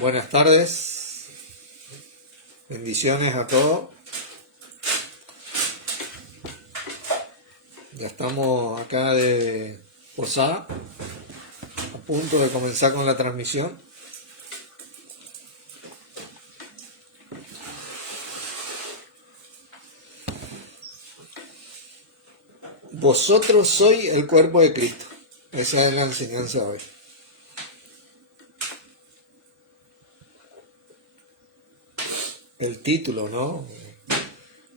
Buenas tardes, bendiciones a todos. Ya estamos acá de Posada, a punto de comenzar con la transmisión. Vosotros sois el cuerpo de Cristo. Esa es la enseñanza de hoy. El título, ¿no?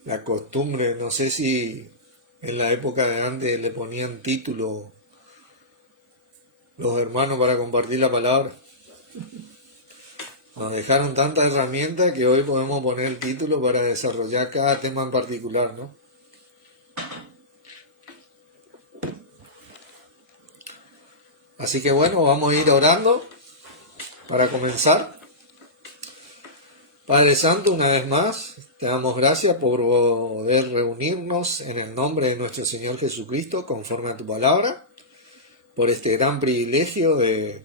La costumbre, no sé si en la época de antes le ponían título los hermanos para compartir la palabra. Nos dejaron tantas herramientas que hoy podemos poner el título para desarrollar cada tema en particular, ¿no? Así que bueno, vamos a ir orando para comenzar. Padre Santo, una vez más, te damos gracias por poder reunirnos en el nombre de nuestro Señor Jesucristo, conforme a tu palabra, por este gran privilegio de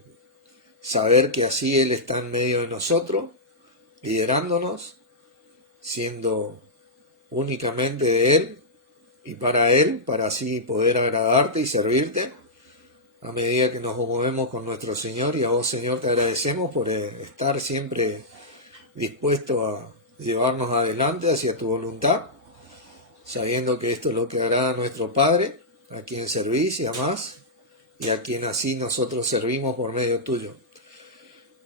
saber que así Él está en medio de nosotros, liderándonos, siendo únicamente de Él y para Él, para así poder agradarte y servirte a medida que nos movemos con nuestro Señor. Y a vos, Señor, te agradecemos por estar siempre dispuesto a llevarnos adelante hacia tu voluntad, sabiendo que esto es lo que hará nuestro Padre, a quien servís y amás, y a quien así nosotros servimos por medio tuyo.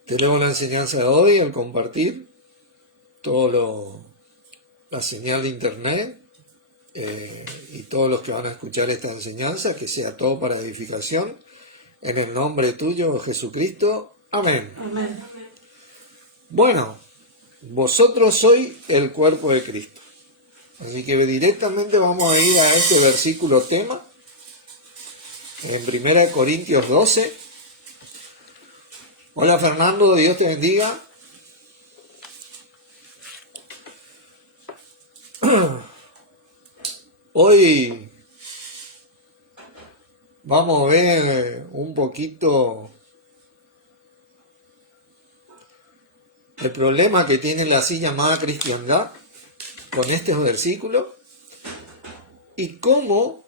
Te luego la enseñanza de hoy, al compartir la señal de internet y todos los que van a escuchar esta enseñanza, que sea todo para edificación, en el nombre tuyo, Jesucristo. Amén. Amén. Bueno, vosotros sois el cuerpo de Cristo. Así que directamente vamos a ir a este versículo tema, en 1 Corintios 12. Hola Fernando, Dios te bendiga. Hoy vamos a ver un poquito el problema que tiene la así llamada cristiandad con estos versículos y cómo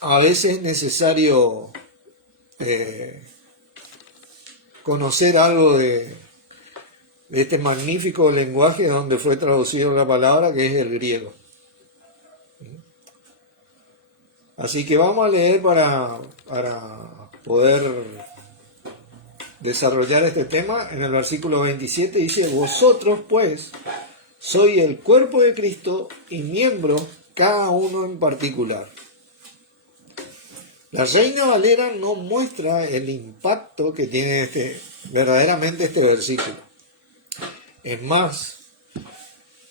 a veces es necesario conocer algo de este magnífico lenguaje donde fue traducido la palabra, que es el griego. Así que vamos a leer para poder desarrollar este tema. En el versículo 27 dice: vosotros pues sois el cuerpo de Cristo y miembros cada uno en particular. La Reina Valera no muestra el impacto que tiene verdaderamente este versículo. Es más,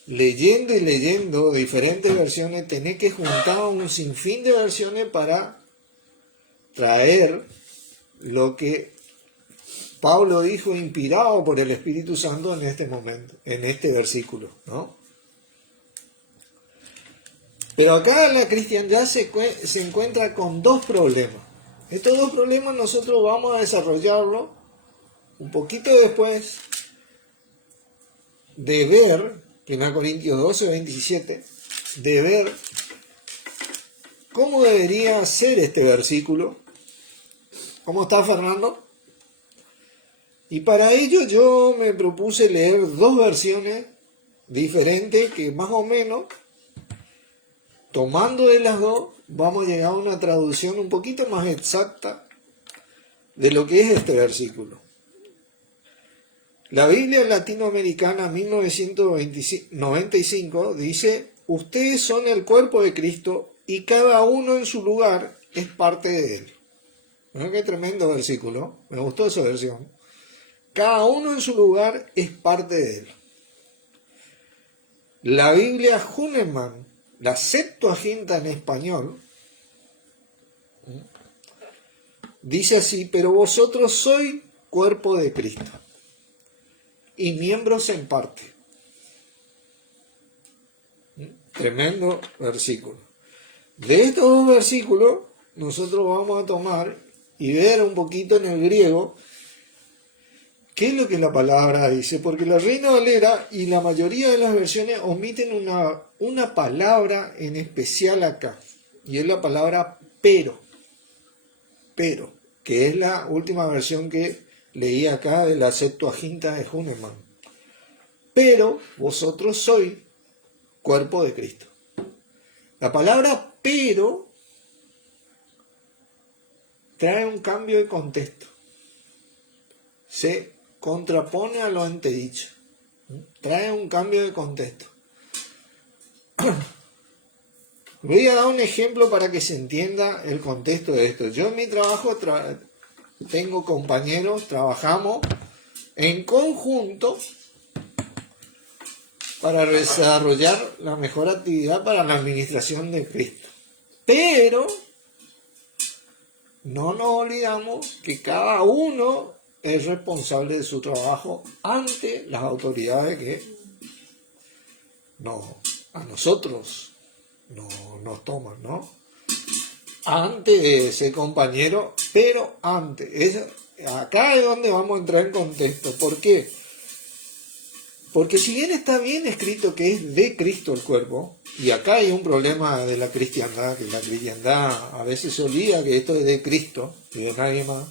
leyendo y leyendo diferentes versiones, tenés que juntar un sinfín de versiones para traer lo que Pablo dijo inspirado por el Espíritu Santo en este momento, en este versículo, ¿no? Pero acá la cristiandad se encuentra con dos problemas. Estos dos problemas nosotros vamos a desarrollarlo un poquito después de ver, 1 Corintios 12, 27, de ver cómo debería ser este versículo. ¿Cómo está Fernando? Y para ello yo me propuse leer dos versiones diferentes que más o menos, tomando de las dos, vamos a llegar a una traducción un poquito más exacta de lo que es este versículo. La Biblia Latinoamericana 1995 dice: ustedes son el cuerpo de Cristo y cada uno en su lugar es parte de él. ¿No? Qué tremendo versículo, me gustó esa versión. Cada uno en su lugar es parte de él. La Biblia Hühnemann, la Septuaginta en español, dice así: pero vosotros sois cuerpo de Cristo y miembros en parte. Tremendo versículo. De estos dos versículos nosotros vamos a tomar y ver un poquito en el griego ¿Qué es lo que la palabra dice? Porque la Reina Valera y la mayoría de las versiones omiten una palabra en especial acá. Y es la palabra pero. Pero, que es la última versión que leí acá de la Septuaginta de Hühnemann. Pero vosotros sois cuerpo de Cristo. La palabra pero trae un cambio de contexto. Se contrapone a lo antedicho. Trae un cambio de contexto. Voy a dar un ejemplo para que se entienda el contexto de esto. Yo en mi trabajo tengo compañeros, trabajamos en conjunto para desarrollar la mejor actividad para la administración de Cristo. Pero no nos olvidamos que cada uno es responsable de su trabajo ante las autoridades que a nosotros nos toman, ¿no? Antes de ser compañero, pero antes. Acá es donde vamos a entrar en contexto. ¿Por qué? Porque si bien está bien escrito que es de Cristo el cuerpo, y acá hay un problema de la cristiandad, que la cristiandad a veces se olvida que esto es de Cristo y de nadie más.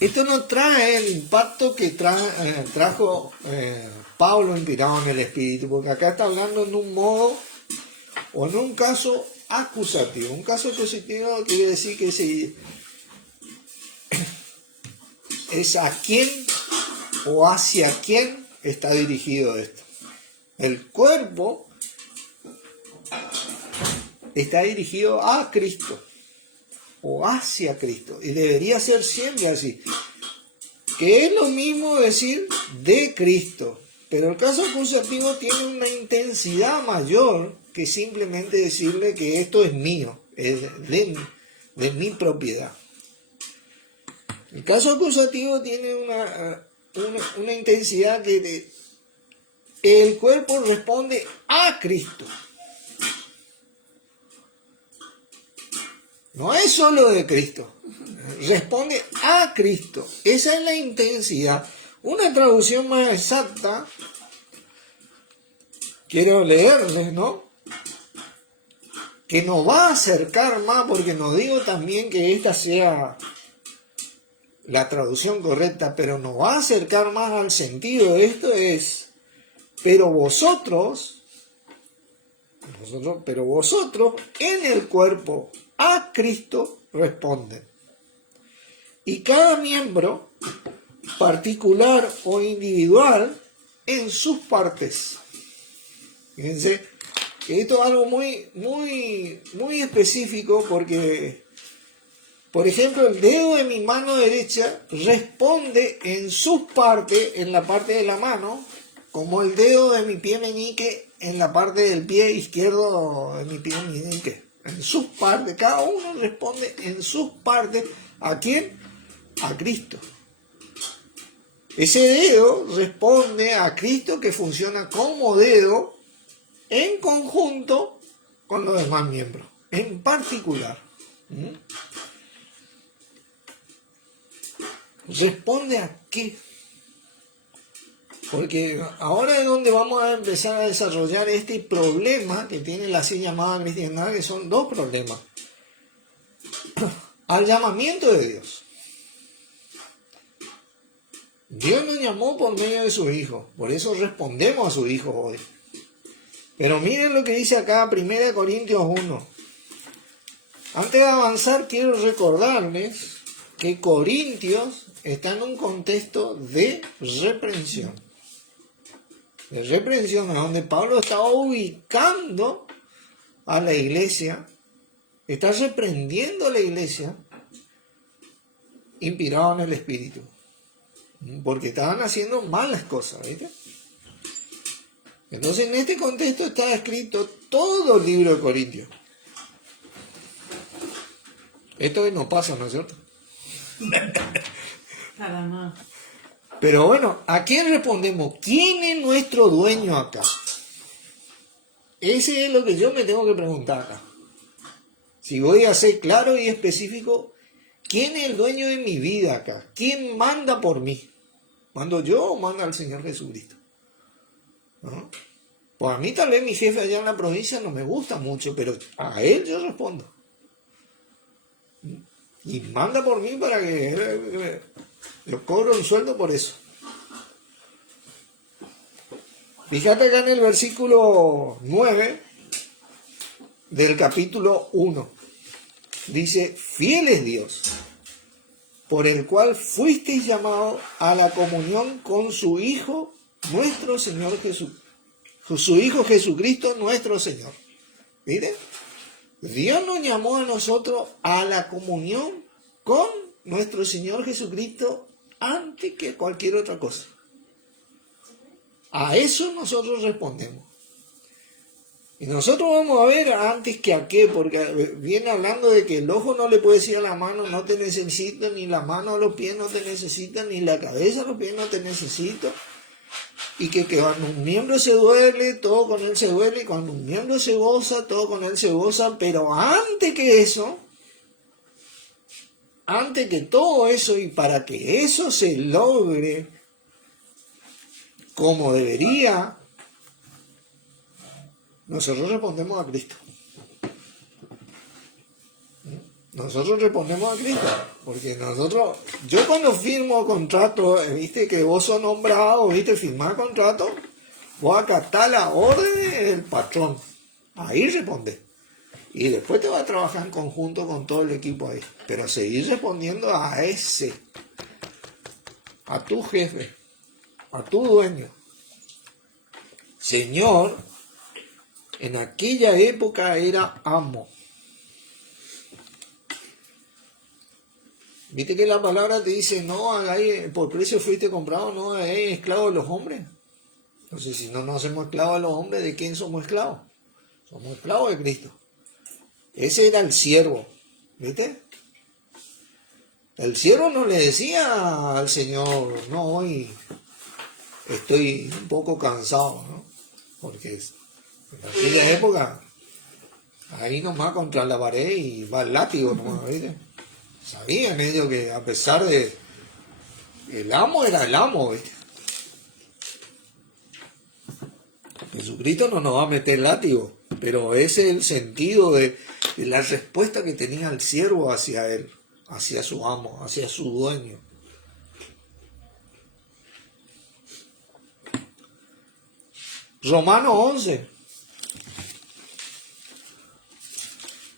Esto no trae el impacto que trajo Pablo inspirado en el Espíritu, porque acá está hablando en un modo o en un caso acusativo. Un caso acusativo quiere decir que es a quién o hacia quién está dirigido esto. El cuerpo está dirigido a Cristo o hacia Cristo, y debería ser siempre así, que es lo mismo decir de Cristo, pero el caso acusativo tiene una intensidad mayor que simplemente decirle que esto es mío, es de mi propiedad. El caso acusativo tiene una intensidad que el cuerpo responde a Cristo. No es solo de Cristo, responde a Cristo. Esa es la intensidad. Una traducción más exacta, quiero leerles, ¿no? Que nos va a acercar más, porque no digo también que esta sea la traducción correcta, pero nos va a acercar más al sentido de esto es, pero vosotros en el cuerpo a Cristo responden. Y cada miembro, particular o individual, en sus partes. Fíjense que esto es algo muy específico, porque, por ejemplo, el dedo de mi mano derecha responde en sus partes, en la parte de la mano, como el dedo de mi pie meñique en la parte del pie izquierdo de mi pie meñique. En sus partes, cada uno responde en sus partes. ¿A quién? A Cristo. Ese dedo responde a Cristo, que funciona como dedo en conjunto con los demás miembros, en particular. ¿Responde a qué? Porque ahora es donde vamos a empezar a desarrollar este problema que tiene la así llamada cristiandad, que son dos problemas. Al llamamiento de Dios. Dios nos llamó por medio de su Hijo, por eso respondemos a su Hijo hoy. Pero miren lo que dice acá 1 Corintios 1. Antes de avanzar, quiero recordarles que Corintios está en un contexto de reprensión. De reprensión, a donde Pablo estaba ubicando a la iglesia, está reprendiendo a la iglesia, inspirado en el Espíritu, porque estaban haciendo malas cosas, ¿viste? Entonces, en este contexto está escrito todo el libro de Corintios. Esto no pasa, ¿no es cierto? Nada más. Pero bueno, ¿a quién respondemos? ¿Quién es nuestro dueño acá? Ese es lo que yo me tengo que preguntar acá. Si voy a ser claro y específico, ¿Quién es el dueño de mi vida acá? ¿Quién manda por mí? ¿Mando yo o manda el Señor Jesucristo? ¿No? Pues a mí tal vez mi jefe allá en la provincia no me gusta mucho, pero a él yo respondo. Y manda por mí para que yo cobro un sueldo por eso. Fíjate acá en el versículo 9 del capítulo 1. Dice, fiel es Dios, por el cual fuisteis llamados a la comunión con su Hijo, nuestro Señor Jesús. Su Hijo Jesucristo, nuestro Señor. ¿Miren? Dios nos llamó a nosotros a la comunión con nuestro Señor Jesucristo antes que cualquier otra cosa. A eso nosotros respondemos. Y nosotros vamos a ver antes que a qué, porque viene hablando de que el ojo no le puede decir a la mano no te necesito, ni la mano a los pies no te necesitan, ni la cabeza a los pies no te necesito. Y que cuando un miembro se duele, todo con él se duele, y cuando un miembro se goza, todo con él se goza, pero antes que eso, antes que todo eso, y para que eso se logre como debería, nosotros respondemos a Cristo. Nosotros respondemos a Cristo, porque nosotros, yo cuando firmo contrato, viste que vos sos nombrado, viste, firmar contrato, vos acatás la orden del patrón, ahí responde. Y después te vas a trabajar en conjunto con todo el equipo ahí, pero seguir respondiendo a ese, a tu jefe, a tu dueño. Señor, en aquella época era amo. ¿Viste que la palabra te dice, no hagáis, por precio fuiste comprado, no hagáis esclavos de los hombres? Entonces, si no nos hacemos esclavos de los hombres, ¿de quién somos esclavos? Somos esclavos de Cristo. Ese era el siervo, ¿viste? El siervo no le decía al Señor, no, hoy estoy un poco cansado, ¿no? Porque en aquella época, ahí nomás contra la pared y va el látigo nomás, ¿viste? Sabían ellos que a pesar de... El amo era el amo, ¿viste? Jesucristo no nos va a meter látigo, pero ese es el sentido de la respuesta que tenía el siervo hacia él, hacia su amo, hacia su dueño. Romanos 11.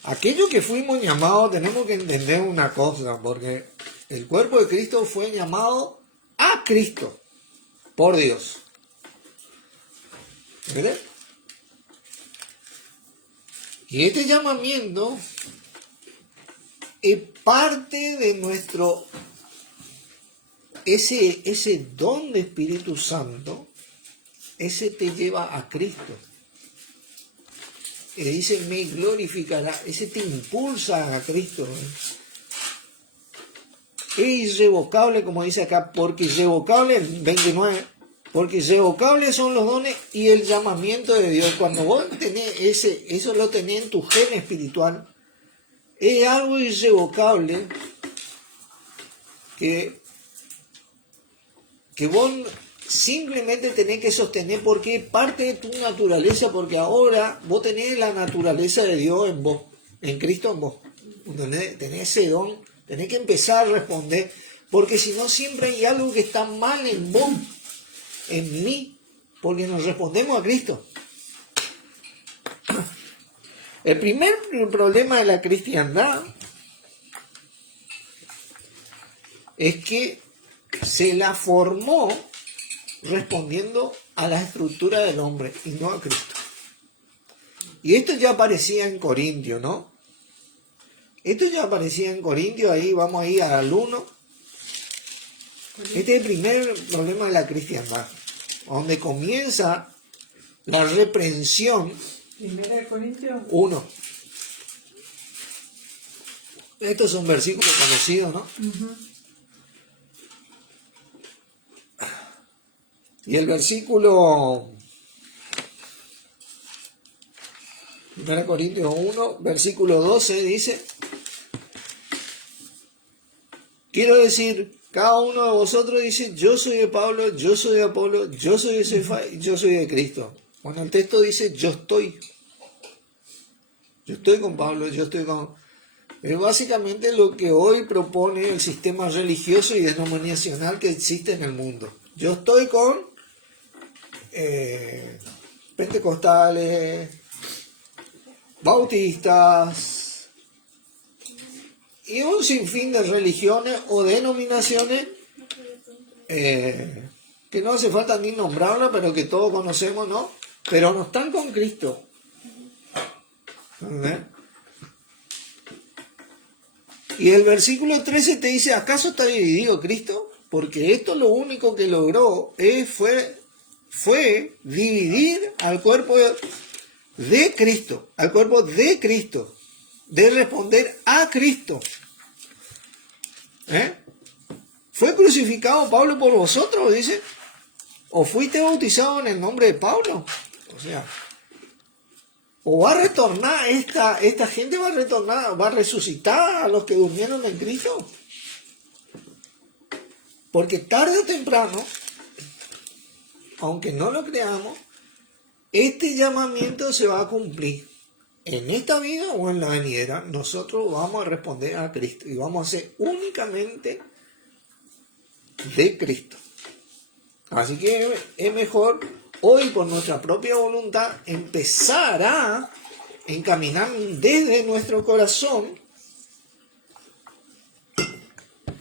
Aquellos que fuimos llamados tenemos que entender una cosa, porque el cuerpo de Cristo fue llamado a Cristo por Dios. ¿Verdad? Y este llamamiento es parte de nuestro, ese don de Espíritu Santo, ese te lleva a Cristo. Y dice, me glorificará, ese te impulsa a Cristo. Es irrevocable, como dice acá, porque irrevocable, 29, porque irrevocables son los dones y el llamamiento de Dios. Cuando vos tenés eso lo tenés en tu gen espiritual, es algo irrevocable que vos simplemente tenés que sostener porque es parte de tu naturaleza, porque ahora vos tenés la naturaleza de Dios en vos, en Cristo en vos. Tenés ese don, tenés que empezar a responder, porque si no siempre hay algo que está mal en vos, en mí, porque nos respondemos a Cristo. El primer problema de la cristiandad es que se la formó respondiendo a la estructura del hombre y no a Cristo. Y esto ya aparecía en Corintios, ¿no? Esto ya aparecía en Corintios, ahí vamos a ir al 1. Este es el primer problema de la cristiandad, donde comienza la reprensión. Primera de Corintios 1. Estos son versículos conocidos, ¿no? Uh-huh. Y el versículo 1 Corintios 1, versículo 12 dice, Quiero decir, cada uno de vosotros dice, yo soy de Pablo, yo soy de Apolo, yo soy de Cefa y yo soy de Cristo. Bueno, el texto dice, yo estoy. Yo estoy con Pablo, yo estoy con... Es básicamente lo que hoy propone el sistema religioso y denominacional que existe en el mundo. Yo estoy con pentecostales, bautistas y un sinfín de religiones o denominaciones que no hace falta ni nombrarlas, pero que todos conocemos, ¿no? Pero no están con Cristo. ¿Verdad? Y el versículo 13 te dice, ¿acaso está dividido Cristo? Porque esto lo único que logró fue dividir al cuerpo de Cristo, al cuerpo de Cristo, de responder a Cristo. ¿Fue crucificado Pablo por vosotros? Dice. ¿O fuiste bautizado en el nombre de Pablo? O sea, o va a retornar, esta gente va a retornar, va a resucitar a los que durmieron en Cristo. Porque tarde o temprano, aunque no lo creamos, este llamamiento se va a cumplir. En esta vida o en la venidera, nosotros vamos a responder a Cristo y vamos a ser únicamente de Cristo. Así que es mejor hoy, por nuestra propia voluntad, empezar a encaminar desde nuestro corazón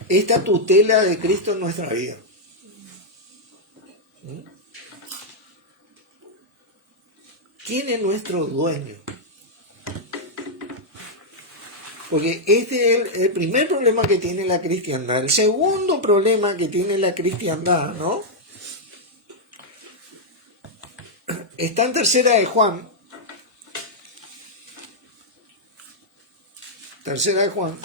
esta tutela de Cristo en nuestra vida. ¿Quién es nuestro dueño? Porque este es el primer problema que tiene la cristiandad. El segundo problema que tiene la cristiandad, ¿no? Está en Tercera de Juan. Tercera de Juan.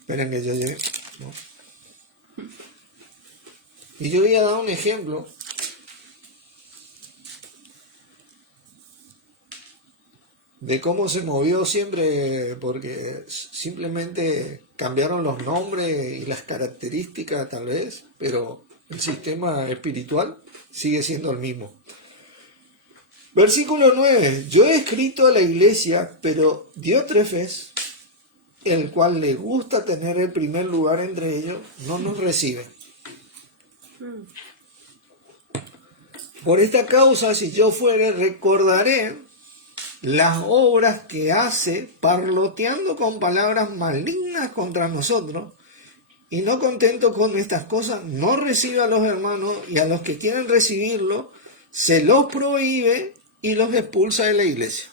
Esperen que yo llegue. ¿No? Y yo voy a dar un ejemplo de cómo se movió siempre, porque simplemente cambiaron los nombres y las características tal vez, pero el sistema espiritual sigue siendo el mismo. Versículo 9. Yo he escrito a la iglesia, pero Diótrefes, el cual le gusta tener el primer lugar entre ellos, no nos recibe. Por esta causa, si yo fuere, recordaré las obras que hace, parloteando con palabras malignas contra nosotros, y no contento con estas cosas, no recibe a los hermanos, y a los que quieren recibirlo, se los prohíbe y los expulsa de la iglesia.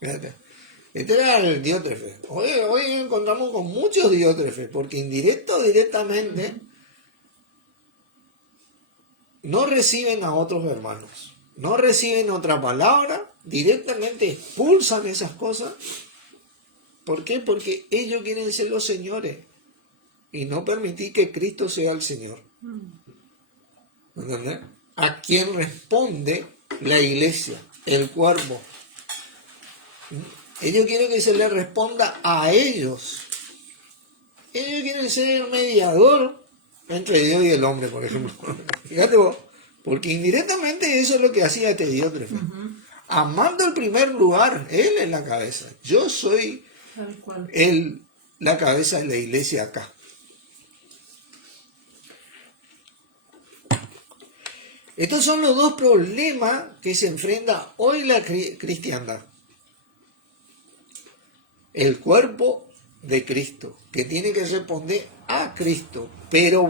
Fíjate. Este era el Diótrefes. Hoy encontramos con muchos Diótrefes, porque indirecto o directamente no reciben a otros hermanos, no reciben otra palabra, directamente expulsan esas cosas. ¿Por qué? Porque ellos quieren ser los señores y no permitir que Cristo sea el Señor. ¿Entendés? ¿A quién responde la iglesia, el cuerpo? Ellos quieren que se les responda a ellos. Ellos quieren ser el mediador entre Dios y el hombre, por ejemplo. Fíjate vos, porque indirectamente eso es lo que hacía este Diótrefes. Amando el primer lugar, él es la cabeza. Yo soy la cabeza de la iglesia acá. Estos son los dos problemas que se enfrenta hoy la cristiandad. El cuerpo de Cristo, que tiene que responder a Cristo. Pero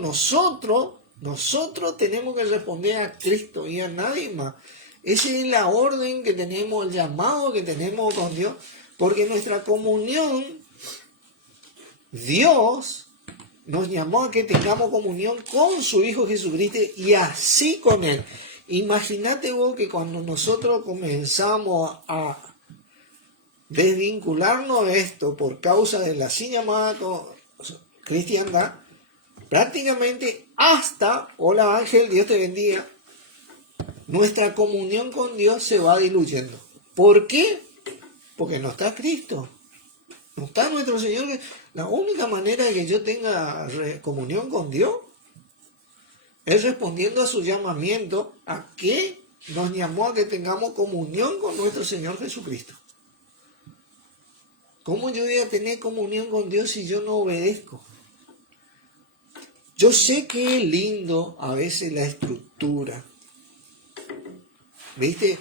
nosotros tenemos que responder a Cristo y a nadie más. Esa es la orden que tenemos, el llamado que tenemos con Dios, porque nuestra comunión, Dios nos llamó a que tengamos comunión con su Hijo Jesucristo y así con Él. Imagínate vos que cuando nosotros comenzamos a desvincularnos de esto por causa de la así llamada cristiandad, prácticamente hasta, hola Ángel, Dios te bendiga, nuestra comunión con Dios se va diluyendo. ¿Por qué? Porque no está Cristo. No está nuestro Señor. La única manera de que yo tenga comunión con Dios es respondiendo a su llamamiento, a que nos llamó a que tengamos comunión con nuestro Señor Jesucristo. ¿Cómo yo voy a tener comunión con Dios si yo no obedezco? Yo sé que es lindo a veces la estructura, ¿viste?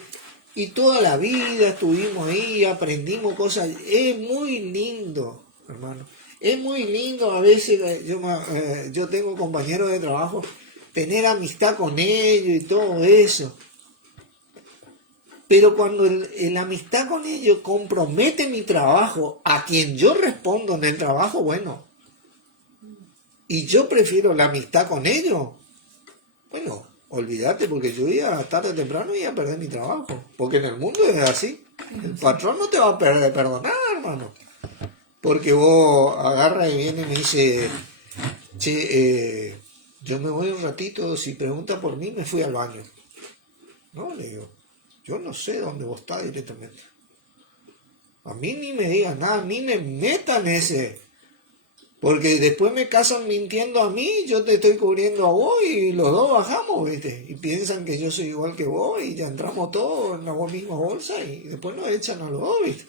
Y toda la vida estuvimos ahí, aprendimos cosas. Es muy lindo, hermano. Es muy lindo a veces, yo tengo compañeros de trabajo, tener amistad con ellos y todo eso. Pero cuando la amistad con ellos compromete mi trabajo, a quien yo respondo en el trabajo, bueno, y yo prefiero la amistad con ellos, bueno, olvídate, porque yo iba tarde o temprano y iba a perder mi trabajo. Porque en el mundo es así. El patrón no te va a perdonar, hermano. Porque vos agarras y viene y me dice, che, yo me voy un ratito, si pregunta por mí, me fui al baño. No, le digo, yo no sé dónde vos estás directamente. A mí ni me digan nada, ni me metan ese. Porque después me casan mintiendo a mí, yo te estoy cubriendo a vos y los dos bajamos, ¿viste? Y piensan que yo soy igual que vos y ya entramos todos en la misma bolsa y después nos echan a los dos, ¿viste?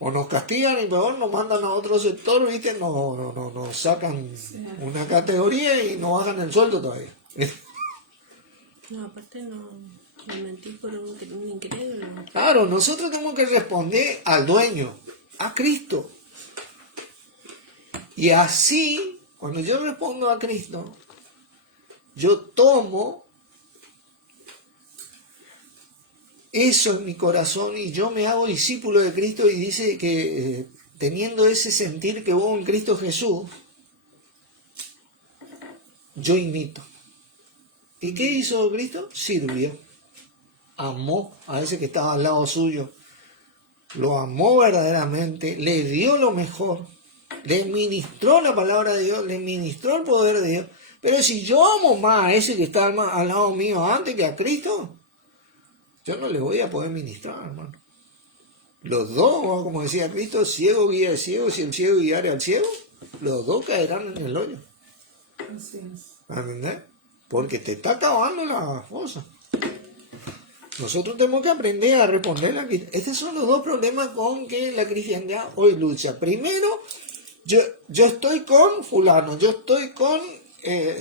O nos castigan y peor nos mandan a otro sector, ¿viste? Nos sacan una categoría y nos bajan el sueldo todavía. No, aparte no mentís por un incrédulo. Claro, nosotros tenemos que responder al dueño, a Cristo. Y así, cuando yo respondo a Cristo, yo tomo eso en mi corazón y yo me hago discípulo de Cristo, y dice que teniendo ese sentir que hubo en Cristo Jesús, yo imito. ¿Y qué hizo Cristo? Sirvió. Amó a ese que estaba al lado suyo. Lo amó verdaderamente, le dio lo mejor. Le ministró la palabra de Dios, le ministró el poder de Dios. Pero si yo amo más a ese que está al lado mío antes que a Cristo, yo no le voy a poder ministrar, hermano. Los dos, como decía Cristo, ciego guía al ciego, si el ciego guiare al ciego, los dos caerán en el hoyo. Así es. ¿Entendés? Porque te está acabando la cosa. Nosotros tenemos que aprender a responder a Cristo. Estos son los dos problemas con que la cristiandad hoy lucha. Primero, yo estoy con fulano, yo estoy con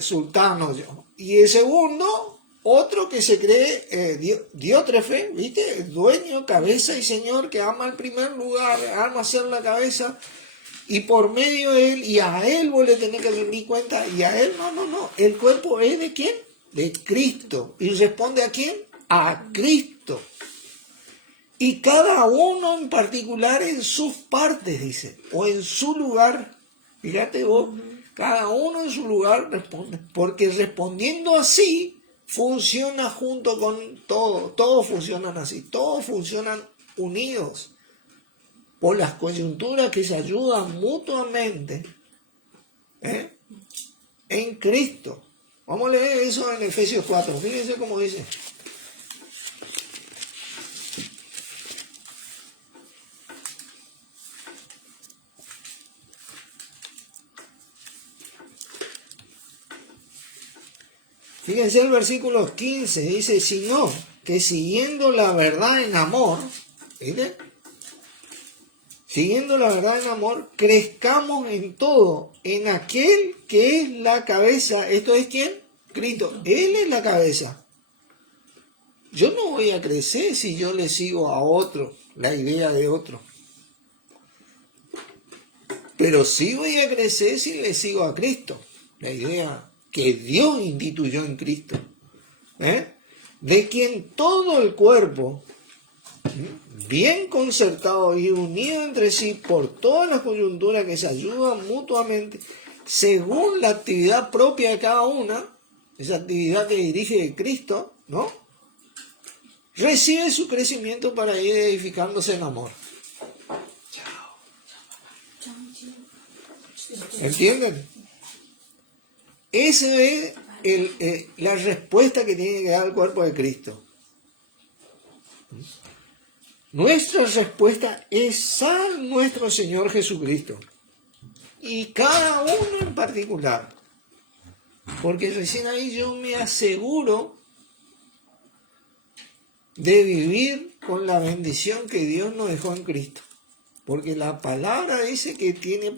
sultano. Y el segundo, otro que se cree diótrefe, ¿viste? Dueño, cabeza y señor, que ama el primer lugar, ama ser la cabeza, y por medio de él, y a él vos le tenés que rendir cuenta, y a él no. El cuerpo es ¿de quién? De Cristo. ¿Y responde a quién? A Cristo. Y cada uno en particular en sus partes, dice, o en su lugar. Fíjate vos, cada uno en su lugar responde. Porque respondiendo así, funciona junto con todo. Todos funcionan así, todos funcionan unidos por las coyunturas que se ayudan mutuamente en Cristo. Vamos a leer eso en Efesios 4. Fíjense cómo dice. Fíjense el versículo 15, dice, sino que siguiendo la verdad en amor, ¿viste? Siguiendo la verdad en amor, crezcamos en todo, en aquel que es la cabeza. ¿Esto es quién? Cristo. Él es la cabeza. Yo no voy a crecer si yo le sigo a otro, la idea de otro. Pero sí voy a crecer si le sigo a Cristo, la idea que Dios instituyó en Cristo, de quien todo el cuerpo, bien concertado y unido entre sí por todas las coyunturas que se ayudan mutuamente, según la actividad propia de cada una, esa actividad que dirige Cristo, ¿no? Recibe su crecimiento para ir edificándose en amor. ¿Entienden? Ese es la respuesta que tiene que dar el cuerpo de Cristo. Nuestra respuesta es a nuestro Señor Jesucristo. Y cada uno en particular. Porque recién ahí yo me aseguro de vivir con la bendición que Dios nos dejó en Cristo. Porque la palabra dice que tiene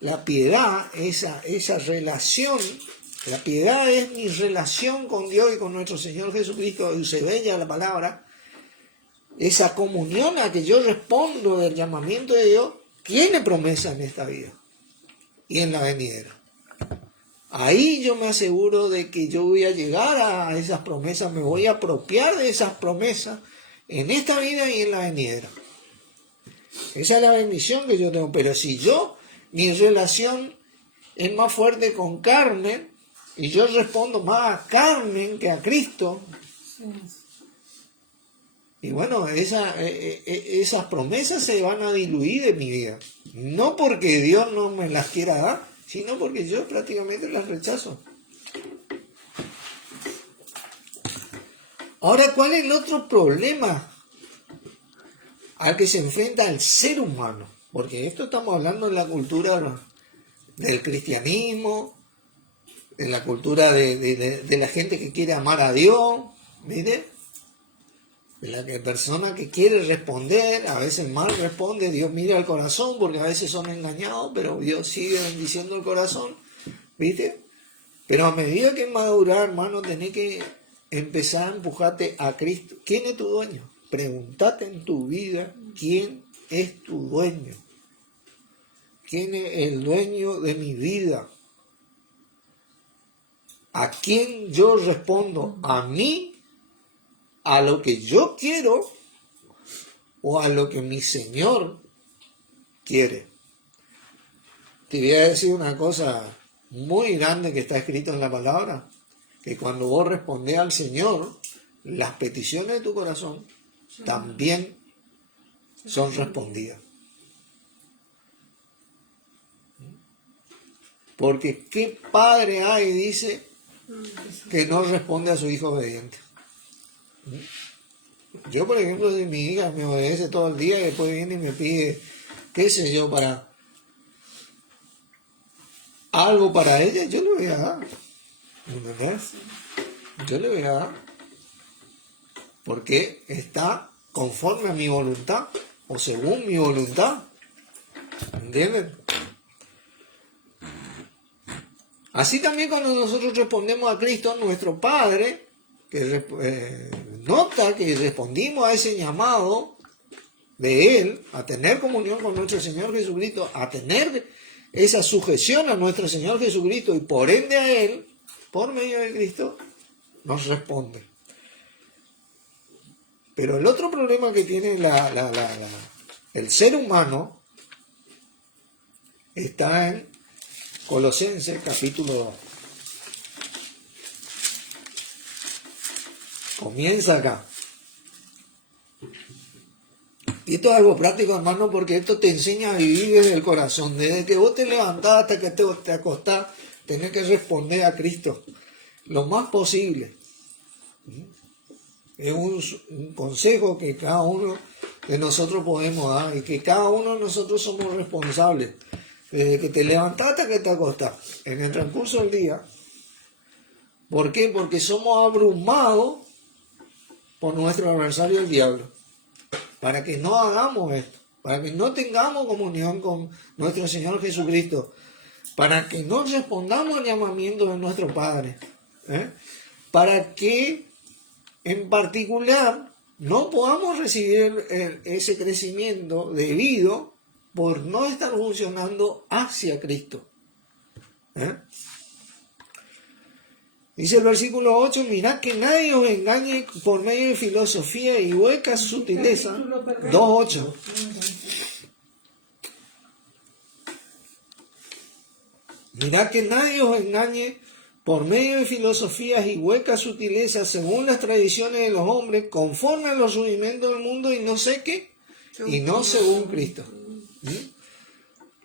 la piedad, esa relación. La piedad es mi relación con Dios y con nuestro Señor Jesucristo. Y se bella la palabra. Esa comunión a que yo respondo del llamamiento de Dios tiene promesa en esta vida y en la venidera. Ahí yo me aseguro de que yo voy a llegar a esas promesas, me voy a apropiar de esas promesas en esta vida y en la venidera. Esa es la bendición que yo tengo. Pero si mi relación es más fuerte con Carmen y yo respondo más a Carmen que a Cristo, Sí. y bueno, esas promesas se van a diluir de mi vida. No porque Dios no me las quiera dar, sino porque yo prácticamente las rechazo. Ahora, ¿cuál es el otro problema al que se enfrenta el ser humano? Porque esto estamos hablando de la cultura del cristianismo, de la cultura de la gente que quiere amar a Dios, ¿viste? De la persona que quiere responder, a veces mal responde, Dios mira al corazón, porque a veces son engañados, pero Dios sigue bendiciendo el corazón, ¿viste? Pero a medida que madurar, hermano, tenés que empezar a empujarte a Cristo. ¿Quién es tu dueño? Pregúntate en tu vida, ¿quién es tu dueño? ¿Quién es el dueño de mi vida? ¿A quién yo respondo? ¿A mí? ¿A lo que yo quiero o a lo que mi Señor quiere? Te voy a decir una cosa muy grande que está escrito en la palabra, que cuando vos respondés al Señor, las peticiones de tu corazón también son respondidas. Porque ¿qué padre hay, dice, que no responde a su hijo obediente? Yo, por ejemplo, si mi hija me obedece todo el día y después viene y me pide, qué sé yo, para algo para ella, yo le voy a dar. ¿Entendés? Yo le voy a dar. Porque está conforme a mi voluntad o según mi voluntad. ¿Entienden? Así también cuando nosotros respondemos a Cristo, nuestro Padre, que nota que respondimos a ese llamado de Él, a tener comunión con nuestro Señor Jesucristo, a tener esa sujeción a nuestro Señor Jesucristo y por ende a Él, por medio de Cristo, nos responde. Pero el otro problema que tiene el ser humano está en Colosenses capítulo 2. Comienza acá. Y esto es algo práctico, hermano, porque esto te enseña a vivir desde el corazón. Desde que vos te levantás hasta que te acostás, tenés que responder a Cristo lo más posible. Es un consejo que cada uno de nosotros podemos dar y que cada uno de nosotros somos responsables. Desde que te levantás hasta que te acostás, en el transcurso del día. ¿Por qué? Porque somos abrumados por nuestro adversario el diablo, para que no hagamos esto, para que no tengamos comunión con nuestro Señor Jesucristo, para que no respondamos al llamamiento de nuestro Padre, para que en particular no podamos recibir ese crecimiento debido por no estar funcionando hacia Cristo. Dice el versículo 8, mirad que nadie os engañe por medio de filosofía y hueca sutileza. 2:8. Mirad que nadie os engañe por medio de filosofías y huecas sutilezas según las tradiciones de los hombres, conforme a los rudimentos del mundo y no sé qué, y no según Cristo.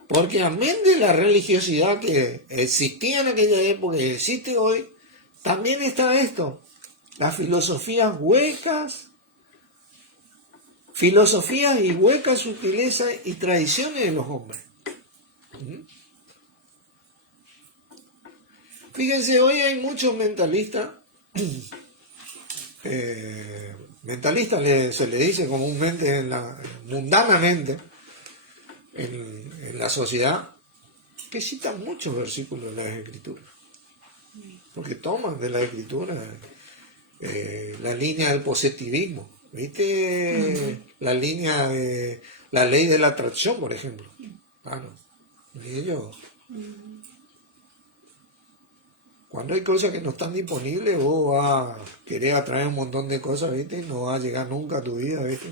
Porque amén de la religiosidad que existía en aquella época y existe hoy, también está esto, las filosofías huecas, sutilezas y tradiciones de los hombres. Fíjense, hoy hay muchos mentalistas, se le dice comúnmente, mundanamente, en la sociedad, que citan muchos versículos de las Escrituras, porque toman de la Escritura la línea del positivismo, ¿viste? La línea de la ley de la atracción, por ejemplo. Claro, y ellos, cuando hay cosas que no están disponibles, vos vas a querer atraer un montón de cosas, ¿viste? Y no va a llegar nunca a tu vida, ¿viste?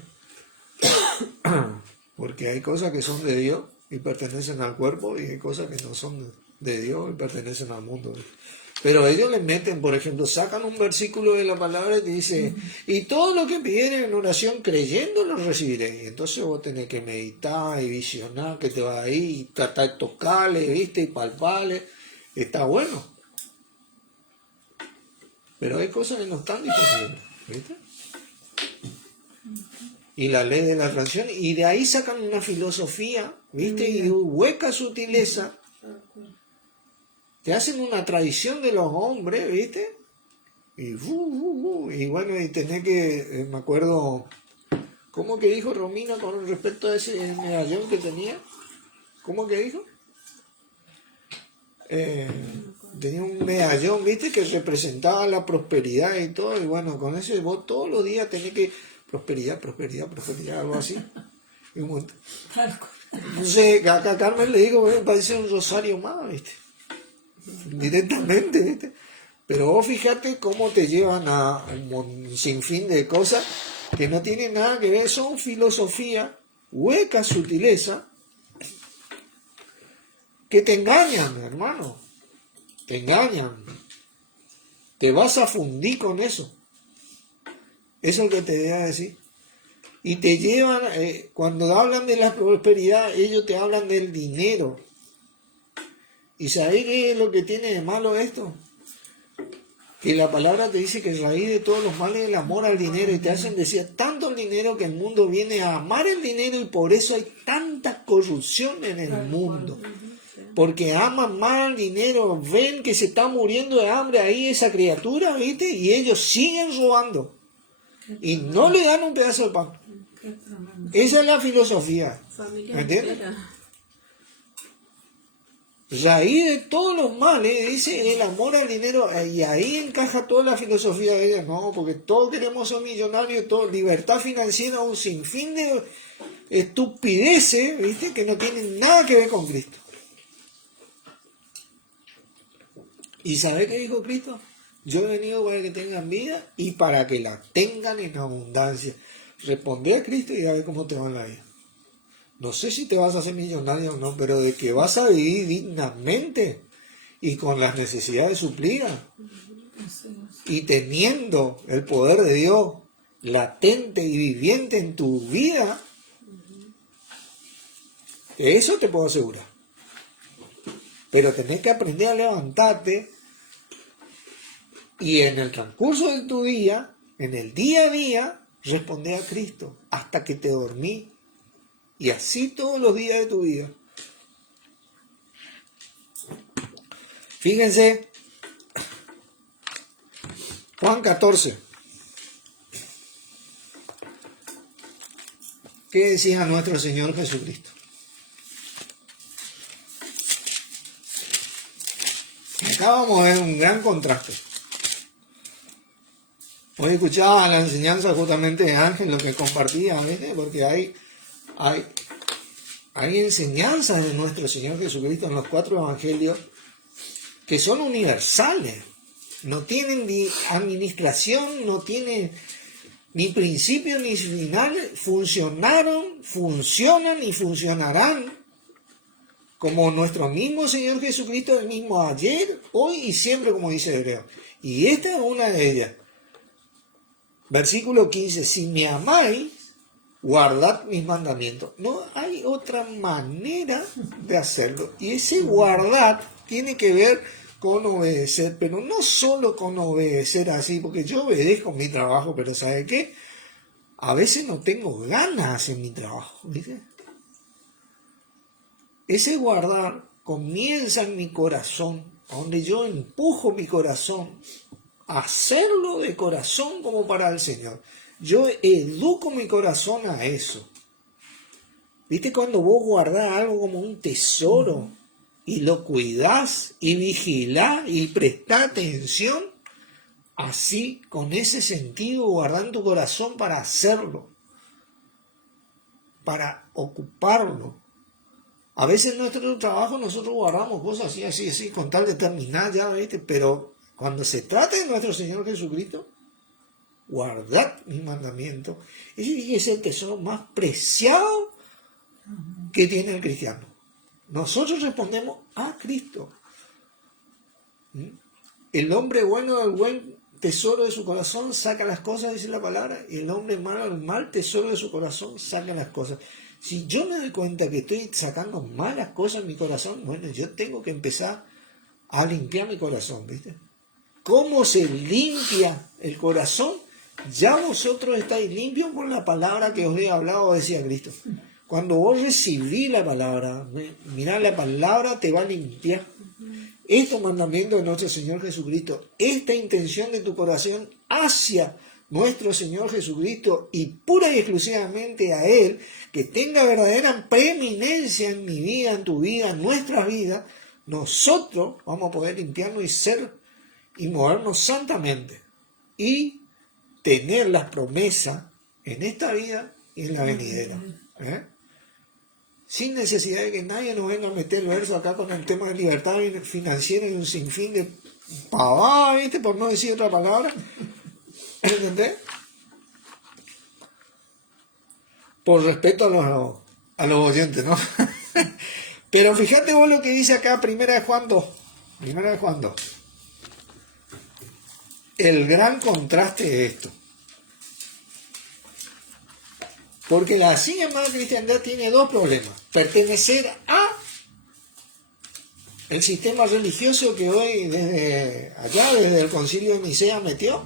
Porque hay cosas que son de Dios y pertenecen al cuerpo, y hay cosas que no son de Dios y pertenecen al mundo, ¿viste? Pero ellos le meten, por ejemplo, sacan un versículo de la palabra y te dice, y todo lo que pidieran en oración creyendo lo recibiréis. Y entonces vos tenés que meditar y visionar que te va ahí, y tratar de tocarle, ¿viste? Y palparle. Está bueno. Pero hay cosas que no están disponibles, ¿viste? Y la ley de la atracción, y de ahí sacan una filosofía, ¿viste? Y hueca sutileza. Te hacen una tradición de los hombres, ¿viste? Y bueno, y tenés que, me acuerdo, ¿cómo que dijo Romina con respecto a ese medallón que tenía? ¿Cómo que dijo? Tenía un medallón, ¿viste? Que representaba la prosperidad y todo, y bueno, con eso vos todos los días tenés que, prosperidad, algo así. Y un montón. Entonces, acá a Carmen le digo, me parece un rosario más, ¿viste? Directamente, ¿viste? Pero vos fíjate cómo te llevan a un sinfín de cosas que no tienen nada que ver, son filosofía, hueca sutileza, que te engañan, hermano, te engañan, te vas a fundir con eso, eso es lo que te voy a decir, y te llevan, cuando hablan de la prosperidad, ellos te hablan del dinero. ¿Y sabés qué es lo que tiene de malo esto? Que la palabra te dice que el raíz de todos los males es el amor al dinero, y te hacen decir tanto el dinero que el mundo viene a amar el dinero, y por eso hay tanta corrupción en el mundo. Porque aman más el dinero, ven que se está muriendo de hambre ahí esa criatura, ¿viste? Y ellos siguen robando y no le dan un pedazo de pan. Esa es la filosofía, ¿me entiendes? Raíz de todos los males, dice el amor al dinero, y ahí encaja toda la filosofía de ella, no, porque todos queremos ser millonarios, todo, libertad financiera, un sinfín de estupideces, ¿viste? Que no tienen nada que ver con Cristo. ¿Y sabe qué dijo Cristo? Yo he venido para que tengan vida y para que la tengan en abundancia. Responde a Cristo y a ver cómo te va en la vida. No sé si te vas a hacer millonario o no, pero de que vas a vivir dignamente y con las necesidades suplidas y teniendo el poder de Dios latente y viviente en tu vida, eso te puedo asegurar. Pero tenés que aprender a levantarte y en el transcurso de tu día, en el día a día, responder a Cristo hasta que te dormí. Y así todos los días de tu vida. Fíjense, Juan 14. ¿Qué decía nuestro Señor Jesucristo? Acá vamos a ver un gran contraste. Hoy escuchaba la enseñanza justamente de Ángel, lo que compartía, ¿viste? Porque hay enseñanzas de nuestro Señor Jesucristo en los 4 evangelios que son universales. No tienen ni administración, no tienen ni principio ni final. Funcionaron, funcionan y funcionarán como nuestro mismo Señor Jesucristo, el mismo ayer, hoy y siempre, como dice Hebreo. Y esta es una de ellas. Versículo 15. Si me amáis, guardad mis mandamientos. No hay otra manera de hacerlo. Y ese guardar tiene que ver con obedecer, pero no solo con obedecer así, porque yo obedezco mi trabajo, pero ¿sabe qué? A veces no tengo ganas en mi trabajo, ¿viste? Ese guardar comienza en mi corazón, donde yo empujo mi corazón a hacerlo de corazón como para el Señor. Yo educo mi corazón a eso. ¿Viste cuando vos guardás algo como un tesoro y lo cuidás y vigilás y prestás atención? Así, con ese sentido, guardar en tu corazón para hacerlo, para ocuparlo. A veces en nuestro trabajo nosotros guardamos cosas así, con tal de terminar ya, ¿viste? Pero cuando se trata de nuestro Señor Jesucristo, guardad mi mandamiento. Ese es el tesoro más preciado que tiene el cristiano. Nosotros respondemos a Cristo. El hombre bueno del buen tesoro de su corazón saca las cosas, dice la palabra, y el hombre malo del mal tesoro de su corazón saca las cosas. Si yo me doy cuenta que estoy sacando malas cosas en mi corazón, bueno, yo tengo que empezar a limpiar mi corazón, ¿viste? ¿Cómo se limpia el corazón? Ya vosotros estáis limpios por la palabra que os he hablado, decía Cristo. Cuando vos recibís la palabra, mirá, la palabra te va a limpiar. Estos mandamientos de nuestro Señor Jesucristo, esta intención de tu corazón hacia nuestro Señor Jesucristo y pura y exclusivamente a Él, que tenga verdadera preeminencia en mi vida, en tu vida, en nuestra vida, nosotros vamos a poder limpiarnos y ser y movernos santamente y tener las promesas en esta vida y en la venidera. Sin necesidad de que nadie nos venga a meter el verso acá con el tema de libertad financiera y un sinfín de pavada, ¿viste? Por no decir otra palabra. ¿Entendés? Por respeto a los oyentes, ¿no? Pero fíjate vos lo que dice acá, Primera de Juan 2. Primera de Juan 2. El gran contraste de esto. Porque la así llamada cristiandad tiene dos problemas. Pertenecer a el sistema religioso que hoy desde allá, desde el concilio de Nicea metió.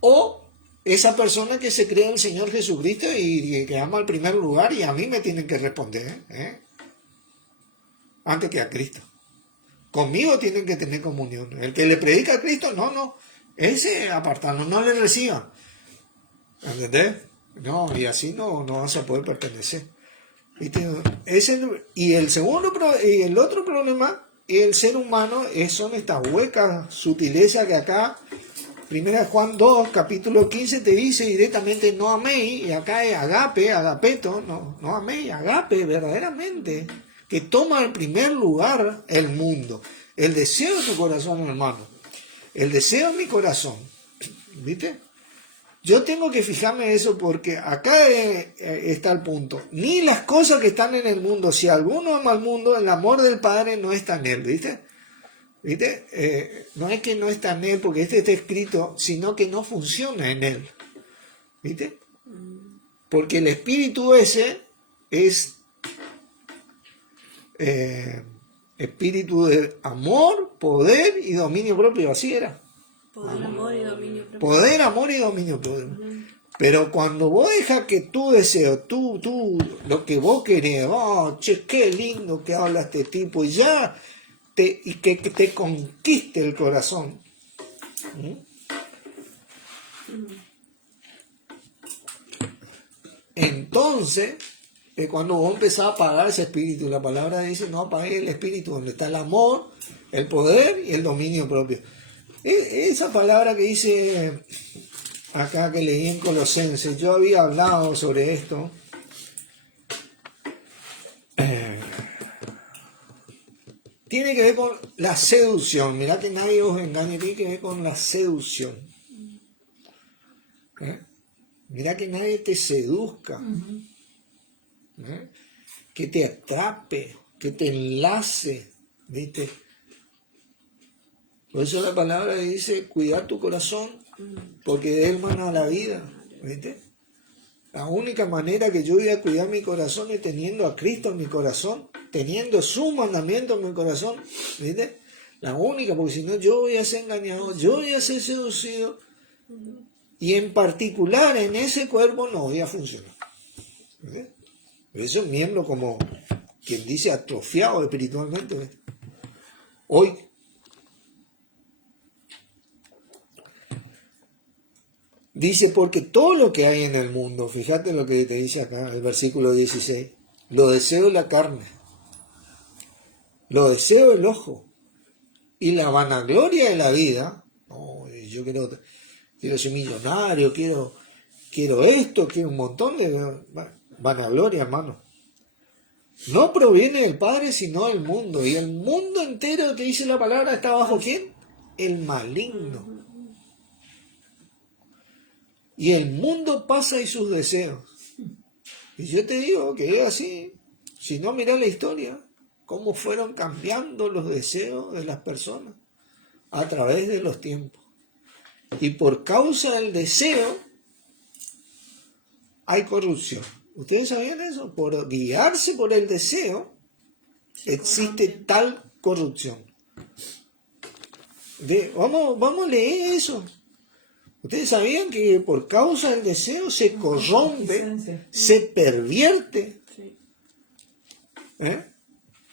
O esa persona que se cree el Señor Jesucristo y que ama al primer lugar y a mí me tienen que responder, antes que a Cristo. Conmigo tienen que tener comunión. El que le predica a Cristo, no. Ese apartado, no le reciban. ¿Entendés? No, y así no vas a poder pertenecer. Y el otro problema, el ser humano, son estas huecas sutilezas que acá, 1 Juan 2, capítulo 15, te dice directamente no améis, y acá es agapeto, no améis, agape verdaderamente, que toma en primer lugar el mundo. El deseo de tu corazón, hermano. El deseo de mi corazón. ¿Viste? Yo tengo que fijarme en eso porque acá está el punto. Ni las cosas que están en el mundo, si alguno ama al mundo, el amor del Padre no está en él, ¿viste? ¿Viste? No es que no está en él porque este está escrito, sino que no funciona en él. ¿Viste? Porque el espíritu ese es espíritu de amor, poder y dominio propio, así era. Poder, amor y dominio propio. Poder, amor y dominio propio. Pero cuando vos dejas que tu deseo, tú, lo que vos querés, che, qué lindo que habla este tipo, y ya, y que te conquiste el corazón. Entonces, es cuando vos empezás a apagar ese espíritu, la palabra dice, no apagues el espíritu, donde está el amor, el poder y el dominio propio. Esa palabra que dice acá que leí en Colosenses, yo había hablado sobre esto. Tiene que ver con la seducción. Mirá que nadie os engañe, tiene que ver con la seducción. Mirá que nadie te seduzca, que te atrape, que te enlace, ¿viste? Por eso la palabra dice, cuidar tu corazón, porque de él mana la vida, ¿viste? La única manera que yo voy a cuidar mi corazón es teniendo a Cristo en mi corazón, teniendo su mandamiento en mi corazón, ¿viste? La única, porque si no yo voy a ser engañado, yo voy a ser seducido, y en particular en ese cuerpo no voy a funcionar. ¿Viste? Eso es miembro como quien dice atrofiado espiritualmente, ¿viste? Hoy. Dice, porque todo lo que hay en el mundo, fíjate lo que te dice acá, el versículo 16, lo deseo la carne, lo deseo el ojo, y la vanagloria de la vida, no, yo quiero ser millonario, quiero esto, quiero un montón de vanagloria, hermano. No proviene del Padre, sino del mundo, y el mundo entero, te dice la palabra, está bajo ¿quién? El maligno. Y el mundo pasa y sus deseos. Y yo te digo que es así. Si no, mirá la historia. Cómo fueron cambiando los deseos de las personas a través de los tiempos. Y por causa del deseo hay corrupción. ¿Ustedes sabían eso? Por guiarse por el deseo existe tal corrupción. Vamos a leer eso. ¿Ustedes sabían que por causa del deseo se corrompe, se pervierte? Sí.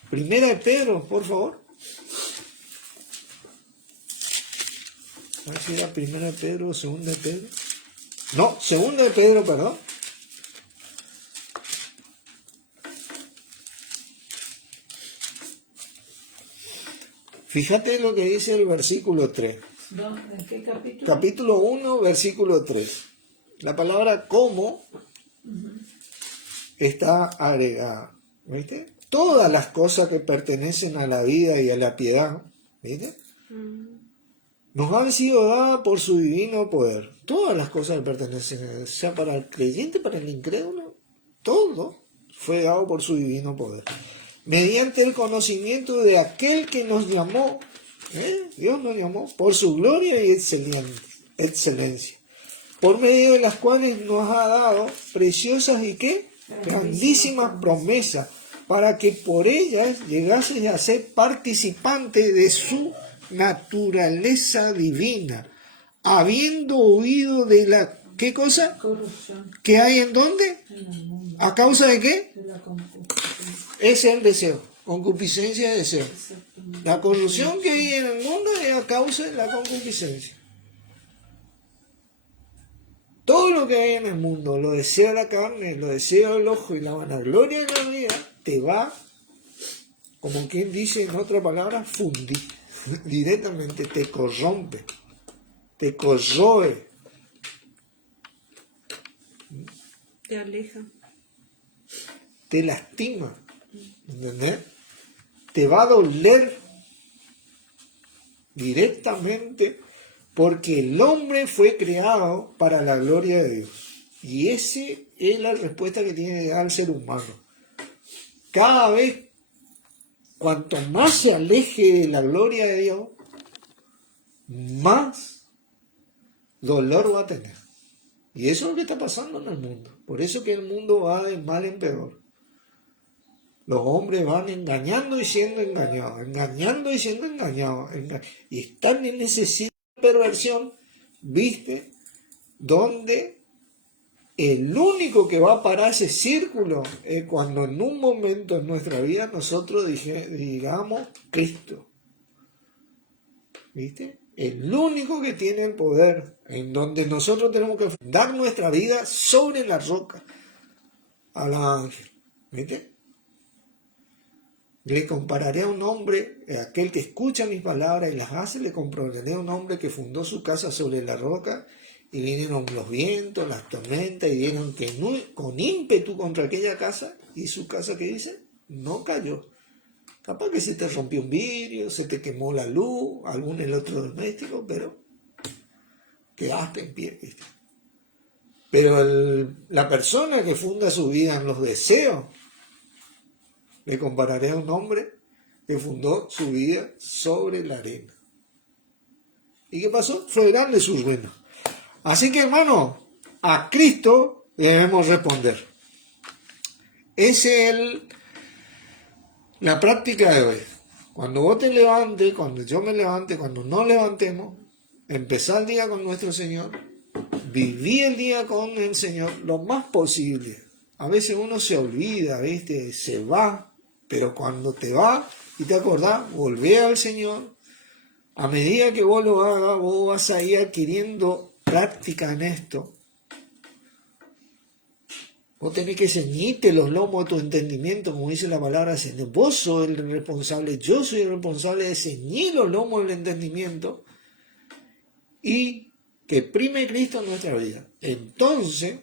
Primera de Pedro, por favor. A ver si era primera de Pedro o segunda de Pedro. No, segunda de Pedro, perdón. Fíjate lo que dice el versículo 3. ¿En qué capítulo? Capítulo 1, versículo 3. La palabra como está agregada. ¿Viste? Todas las cosas que pertenecen a la vida y a la piedad, ¿viste? Nos han sido dadas por su divino poder. Todas las cosas que pertenecen, o sea, para el creyente, para el incrédulo, todo fue dado por su divino poder. Mediante el conocimiento de aquel que nos llamó, Dios nos llamó, por su gloria y excelencia, por medio de las cuales nos ha dado preciosas y ¿qué? Grandísimas promesas, para que por ellas llegases a ser participante de su naturaleza divina, habiendo huido de la, ¿qué cosa? Corrupción ¿Qué hay en dónde? en el mundo. ¿A causa de qué? De la concupiscencia. Ese es el deseo, concupiscencia de deseo. Exactamente. La corrupción que hay en el mundo es a causa de la concupiscencia. Todo lo que hay en el mundo, lo desea la carne, lo desea el ojo y la vanagloria de la vida, te va, como quien dice en otra palabra, fundir. Directamente te corrompe, te corroe. Te aleja. Te lastima, ¿entendés? Te va a doler directamente porque el hombre fue creado para la gloria de Dios. Y esa es la respuesta que tiene que dar el ser humano. Cada vez, cuanto más se aleje de la gloria de Dios, más dolor va a tener. Y eso es lo que está pasando en el mundo. Por eso que el mundo va de mal en peor. Los hombres van engañando y siendo engañados, engañando y siendo engañados, y están en ese ciclo de perversión, ¿viste? Donde el único que va a parar ese círculo es cuando en un momento en nuestra vida nosotros digamos Cristo. ¿Viste? El único que tiene el poder, en donde nosotros tenemos que dar nuestra vida sobre la roca al ángel. ¿Viste? Le compararé a un hombre, aquel que escucha mis palabras y las hace, le compararé a un hombre que fundó su casa sobre la roca y vinieron los vientos, las tormentas y vieron que con ímpetu contra aquella casa y su casa, ¿qué dice? No cayó. Capaz que se te rompió un vidrio, se te quemó la luz, algún electrodoméstico, pero quedaste en pie, ¿viste? Pero la persona que funda su vida en los deseos, le compararé a un hombre que fundó su vida sobre la arena. ¿Y qué pasó? Fue grande su ruina. Así que, hermano, a Cristo y debemos responder. Esa es la práctica de hoy. Cuando vos te levantes, cuando yo me levante, cuando nos levantemos, empezar el día con nuestro Señor, vivir el día con el Señor lo más posible. A veces uno se olvida, ¿viste? Se va, pero cuando te vas y te acordás, volvé al Señor. A medida que vos lo hagas, vos vas a ir adquiriendo práctica en esto. Vos tenés que ceñirte los lomos de tu entendimiento, como dice la palabra Señor. Vos sos el responsable, yo soy el responsable de ceñir los lomos del entendimiento y que prime Cristo en nuestra vida. Entonces,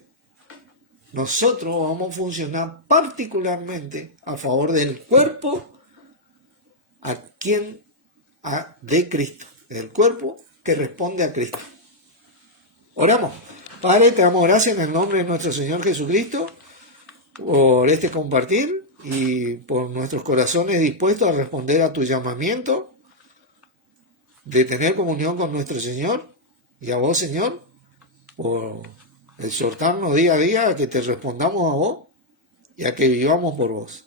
nosotros vamos a funcionar particularmente a favor del cuerpo de Cristo, del cuerpo que responde a Cristo. Oramos. Padre, te damos gracias en el nombre de nuestro Señor Jesucristo por este compartir y por nuestros corazones dispuestos a responder a tu llamamiento de tener comunión con nuestro Señor, y a vos, Señor, por exhortarnos día a día a que te respondamos a vos y a que vivamos por vos.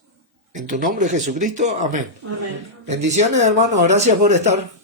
En tu nombre, Jesucristo, amén. Amén. Bendiciones, hermanos, gracias por estar.